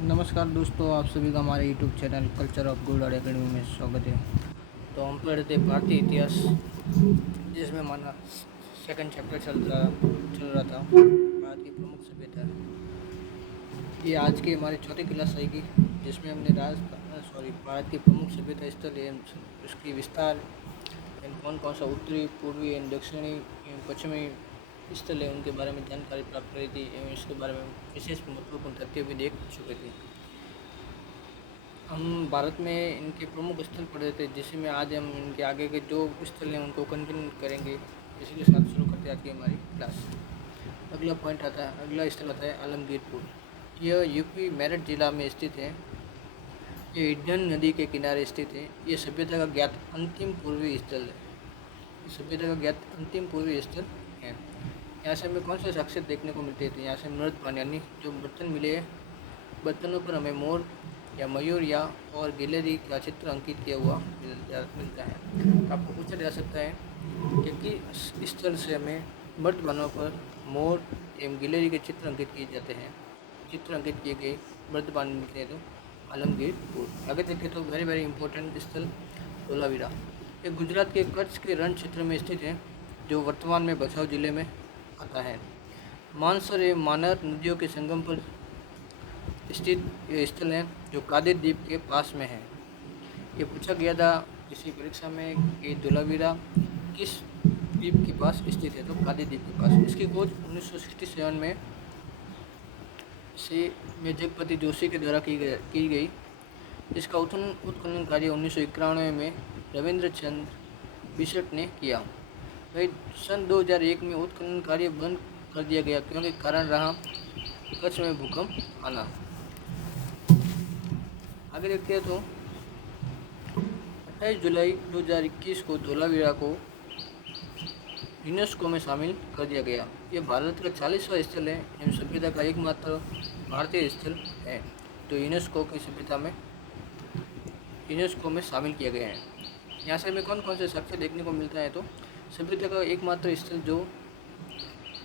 नमस्कार दोस्तों, आप सभी का हमारे YouTube channel culture of good और एकेडमी में स्वागत है। तो हम पढ़ रहे थे भारतीय इतिहास, जिसमें हमारा सेकंड चैप्टर चल रहा था भारत की प्रमुख सभ्यता। ये आज की हमारी चौथी क्लास आएगी, जिसमें हमने भारत की प्रमुख सभ्यता स्थल एवं उसकी विस्तार एवं कौन कौन सा उत्तरी, पूर्वी एवं दक्षिणी एवं पश्चिमी स्थल है उनके बारे में जानकारी प्राप्त करी थी एवं इसके बारे में विशेष महत्वपूर्ण तथ्य भी देख चुके थे। हम भारत में इनके प्रमुख स्थल पढ़े थे, जिसमें आज हम इनके आगे के जो स्थल हैं उनको कंटिन्यू करेंगे। इसी के साथ शुरू करते हैं आज की हमारी क्लास। अगला स्थल आता है आलमगीरपुर। यह यूपी मेरठ जिला में स्थित है। ये हिडन नदी के किनारे स्थित है। ये सभ्यता का ज्ञात अंतिम पूर्वी स्थल है। यहाँ से हमें कौन से साक्ष्य देखने को मिलते थे? यहाँ से मृत पान यानी जो बर्तन मिले, बर्तनों पर हमें मोर या मयूर या और गिलहरी का चित्र अंकित किया हुआ मिलता है। आपको पूछा जा सकता है कि किस स्थल से हमें बर्तनों पर मोर एवं गिलहरी के चित्र अंकित किए गए बर्तमान मिलते हैं। तो आलमगीरपुर। आगे देखें तो वेरी इंपॉर्टेंट स्थल धोलावीरा। ये गुजरात के कच्छ के रण क्षेत्र में स्थित है, जो वर्तमान में भचाऊ जिले में आता है। मानसर एवं मानर नदियों के संगम पर स्थित ये स्थल है, जो कादिर द्वीप के पास में है। ये पूछा गया था किसी परीक्षा में कि धोलावीरा किस द्वीप के पास स्थित है? तो कादिर द्वीप के पास। इसकी खोज 1967 में जगपति जोशी के द्वारा की गई। इसका उत्खनन कार्य 1991 में रविंद्र चंद्र बिशट ने किया। वही सन 2001 में उत्खनन कार्य बंद कर दिया गया, क्योंकि कारण रहा कच्छ में भूकंप आना। आगे देखते हैं तो 28 जुलाई 2021 को धोलावीरा को यूनेस्को में शामिल कर दिया गया। यह भारत का 40वां स्थल है एवं सभ्यता का एकमात्र भारतीय स्थल है जो यूनेस्को में शामिल किया गया है। यहाँ से हमें कौन कौन से साक्ष्य देखने को मिलता है? तो सभ्यता का एकमात्र स्थल जो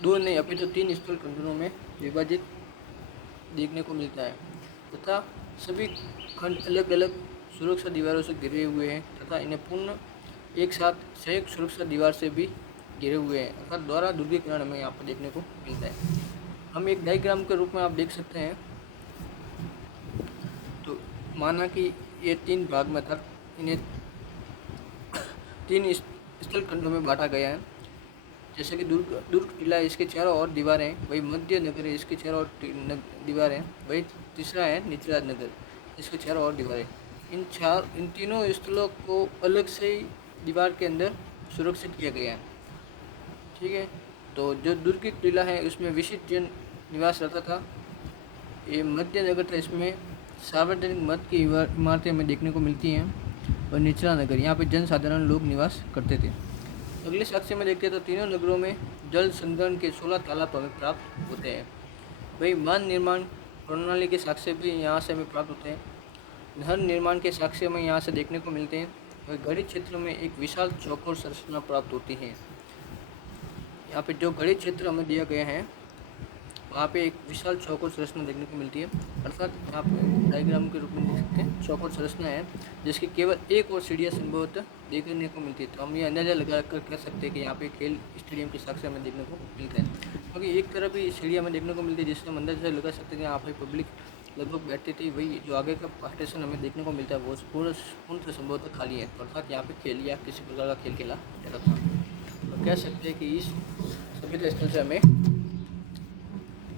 2 नहीं अपितु 3 स्थल खंडों में विभाजित देखने को मिलता है, तथा सभी खंड अलग अलग सुरक्षा दीवारों से घिरे हुए हैं तथा इन्हें पूर्ण एक साथ संयुक्त सुरक्षा दीवार से भी घिरे हुए हैं, अर्थात द्वारा ध्रुवीकरण हमें यहाँ पर देखने को मिलता है। हम एक डायग्राम के रूप में आप देख सकते हैं। तो माना कि ये 3 भाग में था, इन्हें 3 स्थल खंडों में बांटा गया है। जैसे कि दुर्ग किला, इसके चारों ओर दीवारें, वही मध्य नगर है, इसके चारों ओर दीवारें, वही तीसरा है निचला नगर, इसके चारों ओर दीवारें। इन तीनों स्थलों को अलग से दीवार के अंदर सुरक्षित किया गया है। ठीक है। तो जो दुर्ग किला है उसमें विशिष्ट जन निवास रहता था। ये मध्य नगर था, इसमें सार्वजनिक मत की इमारतें हमें देखने को मिलती हैं। और निचला नगर, यहाँ पे जनसाधारण लोग निवास करते थे। अगले साक्ष्य में देखते हैं तो तीनों नगरों में जल संग्रहण के 16 तालाब हमें प्राप्त होते हैं। वही वन निर्माण प्रणाली के साक्ष्य भी यहाँ से हमें प्राप्त होते हैं। नहर निर्माण के साक्ष्य में यहाँ से देखने को मिलते हैं। वही गढ़ी क्षेत्र में एक विशाल चौकोर संरचना प्राप्त होती है। यहाँ पे जो गढ़ी क्षेत्र हमें दिया गया है वहाँ पे एक विशाल चौकोर संरचना देखने को मिलती है, अर्थात यहाँ पे डायग्राम के रूप में देख सकते हैं चौकोर संरचना है, जिसकी केवल एक और सीढ़ियाँ संभवतः देखने को मिलती है। तो हम ये अंदाजा लगा कर कह सकते हैं कि यहाँ पे खेल स्टेडियम के साक्ष्य हमें देखने को मिलता है, क्योंकि एक तरफ ही सीढ़ियाँ हमें देखने को मिलती है, जिससे हम अंदाजा लगा सकते हैं कि यहाँ पे पब्लिक लगभग बैठती थी। वही जो आगे का पार्टीशन हमें देखने को मिलता है वो पूर्ण संभवतः खाली है, अर्थात यहाँ पे खेल या किसी प्रकार का खेल खेला जाता था। तो कह सकते हैं कि इस सभ्यता स्थल से हमें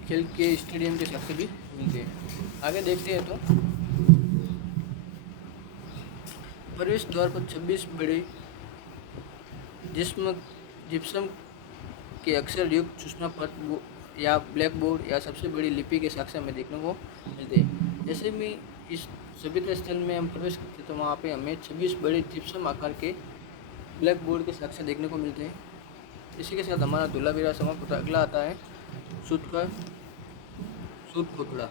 खेल के स्टेडियम के साक्ष्य भी मिलते हैं। आगे देखते हैं तो प्रवेश द्वार पर 26 बड़े जिप्सम के अक्षर युक्त सूचना पत्र या ब्लैक बोर्ड या सबसे बड़ी लिपि के साक्ष्य हमें देखने को मिलते हैं। जैसे भी इस सभ्यता स्थल में हम प्रवेश करते तो वहाँ पे हमें 26 बड़े जिप्सम आकार के ब्लैक बोर्ड के साक्ष्य देखने को मिलते हैं। इसी के साथ हमारा धोलावीरा समाप्त होता है। अगला आता है सूदकोटड़ा।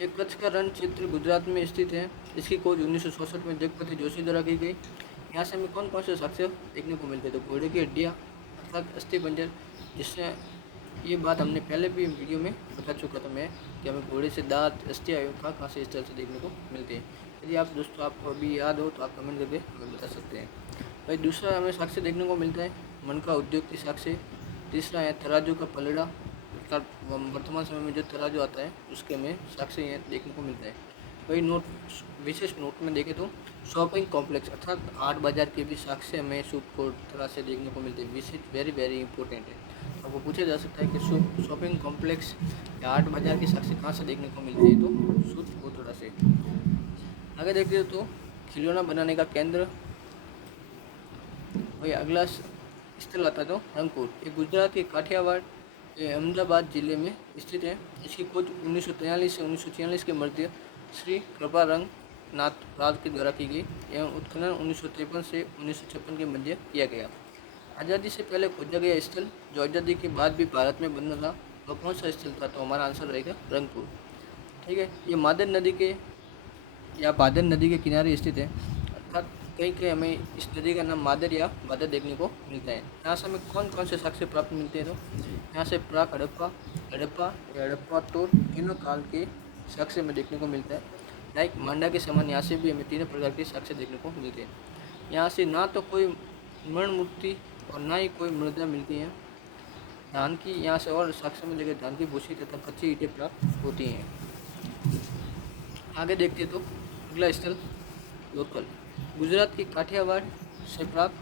एक कच्छ का रण क्षेत्र गुजरात में स्थित है। इसकी खोज 1964 में जगपति जोशी द्वारा की गई। यहाँ से हमें कौन से साक्ष्य देखने को मिलते हैं? तो घोड़े की हड्डियाँ अर्थात अस्थि पंजर, जिससे ये बात हमने पहले भी वीडियो में बता चुका था मैं कि हमें घोड़े से दांत, अस्थियाँ एवं कहाँ से इस तरह से देखने को मिलते हैं। यदि आप दोस्तों आपको अभी याद हो तो आप कमेंट करके हमें बता सकते हैं। भाई दूसरा हमें साक्ष्य देखने को मिलता है मन का उद्योग की साक्ष्य। तीसरा है तराजू का पलड़ा, अर्थात वर्तमान समय में जो तराजू आता है उसके हमें साक्ष्य यहाँ देखने को मिलता है। वही नोट, विशेष नोट में देखें तो शॉपिंग कॉम्प्लेक्स अर्थात आर्ट बाजार के भी साक्ष्य हमें सूट तरह से देखने को मिलते हैं। विशेष वेरी इंपॉर्टेंट है। आपको पूछा जा सकता है कि शॉपिंग कॉम्प्लेक्स या आर्ट बाजार के साक्ष्य कहाँ से देखने को मिलते हैं, तो सूट थोड़ा से आगे देखते हो तो खिलौना बनाने का केंद्र। वही अगला स्थल आता तो रंगपुर, ये गुजरात के काठियावाड़ अहमदाबाद जिले में स्थित है। इसकी खोज 1943 से 1946 के मध्य श्री कृपा रंगनाथ राज के द्वारा की गई एवं उत्खनन 1953 से 1956 के मध्य किया गया। आज़ादी से पहले खोजा गया स्थल जो आज़ादी के बाद भी भारत में बना था, वह कौन सा स्थल था, तो हमारा आंसर रहेगा रंगपुर। ठीक है, ये मादर नदी के या भादर नदी के किनारे स्थित है, अर्थात कहीं हमें इस नदी का नाम मादर या भादर देखने को मिलता है। यहाँ से हमें कौन कौन से साक्ष्य प्राप्त मिलते हैं, तो यहाँ से प्राक हड़प्पा, हड़प्पा तो तीनों काल के साक्ष्य में देखने को मिलता है। लाइक मांडा के समान यहाँ से भी हमें तीनों प्रकार के साक्ष्य देखने को मिलते हैं। यहाँ से ना तो कोई मरण मूर्ति और ना ही कोई मृदा मिलती है। धान की यहाँ से और साक्ष्य में देखें धान की भूसी तथा कच्ची ईंटें प्राप्त होती हैं। आगे देखते तो अगला स्थल लोथल, गुजरात की काठियावाड़ से प्राप्त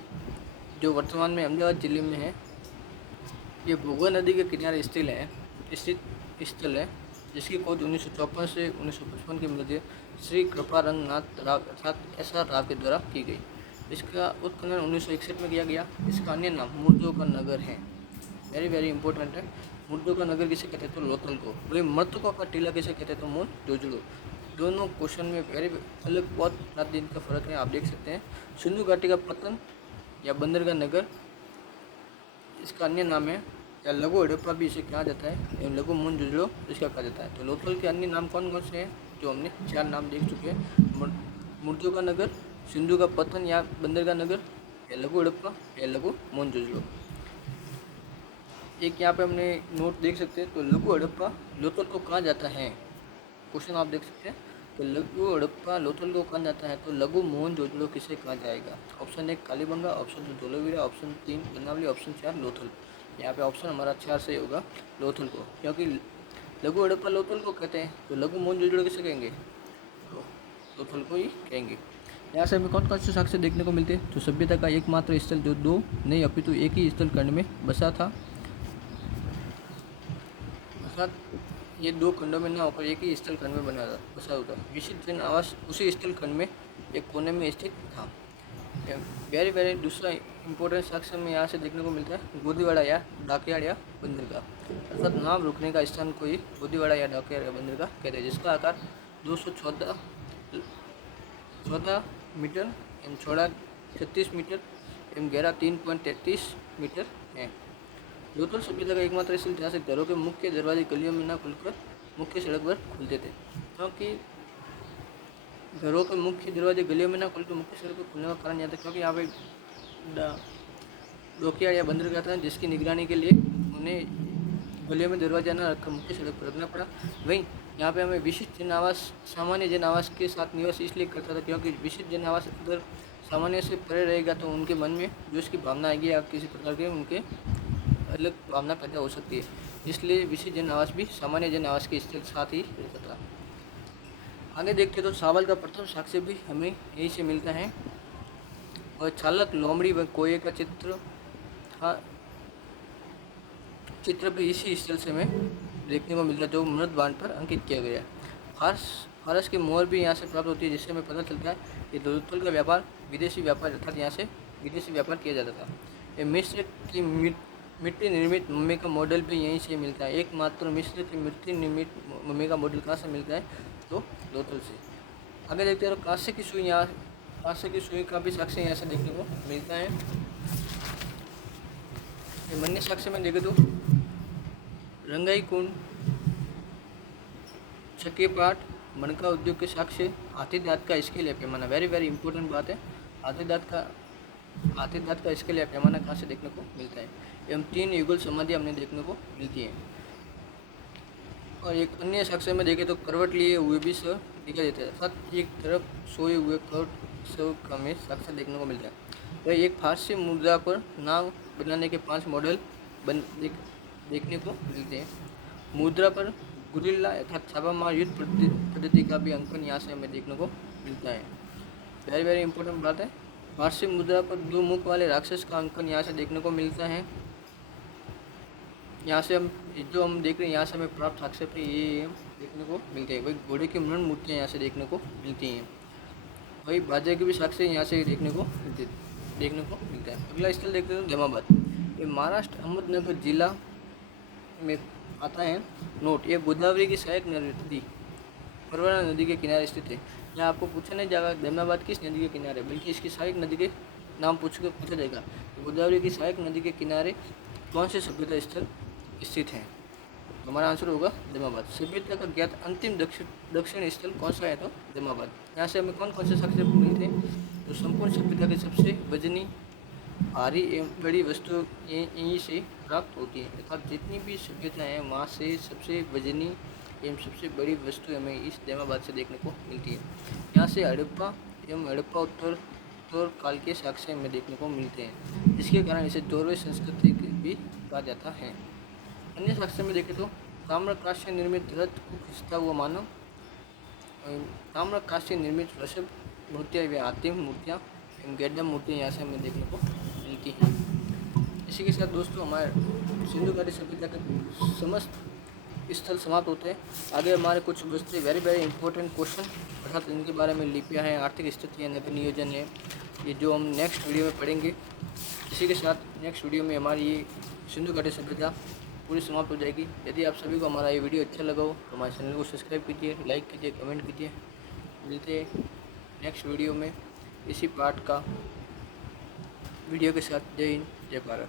जो वर्तमान में अहमदाबाद जिले में है। ये भोगा नदी के किनारे स्थित स्थल है, जिसकी खोज 1954 से 1955 के मध्य श्री कृपा रंगनाथ राव अर्थात SR राव के द्वारा की गई। इसका उत्खनन 1961 में किया गया। इसका अन्य नाम मुर्दों का नगर है। वेरी इंपॉर्टेंट है। मुर्दों का नगर किसे कहते हैं, तो लोथल को। वही मृतकों का टीला किसे कहते हैं, तो मोनजोदड़ो। दोनों क्वेश्चन में वेरी अलग बहुत रात दिन का फर्क है, आप देख सकते हैं। सिंधु घाटी का पतन या बंदरगाह नगर, इसका अन्य नाम है, या लघु हड़प्पा भी इसे कहा जाता है एवं लघु मोनजोदड़ो इसका कहा जाता है। तो लोथल के अन्य नाम कौन कौन से हैं, जो हमने 4 नाम देख चुके हैं। मुर्दों का नगर, सिंधु का पतन या बंदरगाह नगर, या लघु हड़प्पा या लघु मोनजोदड़ो। एक यहाँ पे हमने नोट देख सकते हैं, तो लघु हड़प्पा लोथल को कहा जाता है। क्वेश्चन आप देख सकते हैं, तो लघु हड़प्पा लोथल को कहा जाता है, तो लघु मोहनजोदड़ो किसे कहा जाएगा। Option 1 Kalibanga, option 2 Dholavira, option 3 Banawali, option 4 Lothal. यहाँ पे ऑप्शन हमारा 4 सही होगा लोथल को, क्योंकि लघु हड़प्पा लोथल को कहते हैं, तो लघु मोहनजोदड़ो किसे कहेंगे, तो लोथल को ही कहेंगे। यहाँ से हमें कौन कौन से साक्ष्य देखने को मिलते हैं, तो सभ्यता का एकमात्र स्थल जो 2 नहीं अपितु एक ही स्थल खंड में बसा था, अर्थात ये 2 खंडों में ना होकर एक ही स्थल खंड में बसा होता। विशिष्ट जन आवास उसी स्थल खंड में एक कोने में स्थित था। वेरी दूसरा इंपॉर्टेंट साक्ष्य में यहाँ से देखने को मिलता है गोदीवाड़ा या डाकियाड़ या बंदरगाह, अर्थात नाव रुकने का स्थान को ही गोदीवाड़ा या डाकियाड़ या बंदरगाह कहते हैं, जिसका आकार 214 मीटर एवं चौड़ा 36 मीटर एवं गहरा 3.33 मीटर है। लोथल सभ्यता का एकमात्र स्थल जहाँ से घरों के मुख्य दरवाजे गलियों में न खुलकर मुख्य सड़क पर खुलते थे, क्योंकि घरों के मुख्य दरवाजे गलियों में न खुलकर मुख्य सड़क पर खुलने का कारण यह था क्योंकि यहाँ पे डोकियाड़ या बंदरगाह था, जिसकी निगरानी के लिए उन्हें गलियों में दरवाजा न रखकर मुख्य सड़क पर रखना पड़ा। वहीं यहाँ पे हमें विशिष्ट जन आवास सामान्य जन आवास के साथ निवास इसलिए करता था क्योंकि विशिष्ट जन आवास अगर सामान्य से परे रहेगा तो उनके मन में जो इसकी भावना आएगी या किसी प्रकार के उनके अलग भावना पैदा हो सकती है, इसलिए विशिष्ट जन आवास भी सामान्य जन आवास के स्थिति साथ ही रहता था। आगे देखते तो सावल का प्रथम साक्ष्य भी हमें यहीं से मिलता है, और चालक लोमड़ी व कोये का चित्र भी इसी स्थल से हमें देखने को मिलता है, जो मृत बाण पर अंकित किया गया है। फारस की मोहर भी यहाँ से प्राप्त होती है, जिससे हमें पता चलता है कि लोथल का व्यापार विदेशी व्यापार अर्थात यहाँ से विदेशी व्यापार किया जाता था। ये मिस्र की मिट्टी निर्मित मम्मी का मॉडल भी यहीं से मिलता है। एकमात्र मिस्र की मिट्टी निर्मित मम्मी का मॉडल कहाँ से मिलता है, तो लोथल से। आगे देखते हैं कांस्य की सुई का भी साक्ष्य यहाँ से देखने को मिलता है। मन्य साक्ष्य में देखे तो रंगाई कुंड, छके पाठ, मणका उद्योग के साक्ष्य, हाथी दांत का स्केल है पैमाना। वेरी इंपॉर्टेंट बात है, हाथी दांत का हाथी दांत का स्केल या पैमाना कहाँ से देखने को मिलता है? एवं 3 युगल समाधि हमने देखने को मिलती है। और एक अन्य साक्ष्य में देखें तो करवट लिए हुए भी सब दिखाई देते हैं, अर्थात एक तरफ सोए हुए करवट सब का हमें साक्ष्य देखने को मिलता है। वह एक फारसी मुद्रा पर नाव बनाने के 5 मॉडल देखने को मिलते हैं। मुद्रा पर गुरिल्ला अर्थात छापामार युद्ध पद्धति का भी अंकन यहाँ से हमें देखने को मिलता है। वेरी वेरी इंपॉर्टेंट बात है। फारसी मुद्रा पर 2 मुख वाले राक्षस का अंकन यहाँ से देखने को मिलता है। यहाँ से हम जो हम देख रहे हैं यहाँ से हमें प्राप्त साक्ष्य पे ये देखने को मिलते हैं। वही घोड़े की मृण मूर्तियाँ यहाँ से देखने को मिलती हैं। वही बाजे के भी साक्ष्य यहाँ से देखने को मिलता है। अगला स्थल देखते हैं जमाबाद। ये महाराष्ट्र अहमदनगर जिला में आता है। नोट, ये गोदावरी की सहायक नदी परवरा नदी के किनारे स्थित है। यहाँ आपको पूछा नहीं जाएगा जमनाबाद किस नदी के किनारे, बल्कि इसकी सहायक नदी के नाम पूछा जाएगा। गोदावरी की सहायक नदी के किनारे कौन से सभ्यता स्थल स्थित है? हमारा आंसर होगा जमाबाद। सभ्यता का ज्ञात अंतिम दक्षिण स्थल कौन सा है? तो जमाबाद। यहाँ से हमें कौन कौन से साक्ष्य मिलते हैं? तो संपूर्ण सभ्यता के सबसे वजनी, भारी एवं बड़ी वस्तु यहीं से प्राप्त होती है। अर्थात जितनी भी सभ्यताएँ हैं वहाँ से सबसे वजनी एवं सबसे बड़ी वस्तु हमें इस जमाबाद से देखने को मिलती है। यहाँ से हड़प्पा एवं हड़प्पा उत्तर काल के साक्ष्य हमें देखने को मिलते हैं, जिसके कारण इसे दौरवे संस्कृति भी कहा जाता है। अन्य साक्ष्य में देखें तो ताम्रकांस्य से निर्मित रथ को खींचता हुआ मानव, ताम्रकांस्य से निर्मित वृषभ मूर्तियाँ व हाथी मूर्तियाँ एवं गैडम मूर्तियाँ यहाँ से हमें देखने को मिलती हैं। इसी के साथ दोस्तों हमारे सिंधु घाटी सभ्यता के समस्त स्थल समाप्त होते हैं। आगे हमारे कुछ बचते वेरी वेरी इंपॉर्टेंट क्वेश्चन, अर्थात इनके बारे में लिपियाँ हैं, आर्थिक स्थिति है, नगर नियोजन है, ये जो हम नेक्स्ट वीडियो में पढ़ेंगे। इसी के साथ नेक्स्ट वीडियो में हमारी ये सिंधु घाटी सभ्यता पूरी समाप्त हो जाएगी। यदि आप सभी को हमारा ये वीडियो अच्छा लगा हो तो हमारे चैनल को सब्सक्राइब कीजिए, लाइक कीजिए, कमेंट कीजिए। मिलते हैं नेक्स्ट वीडियो में इसी पार्ट का वीडियो के साथ। जय हिंद, जय भारत।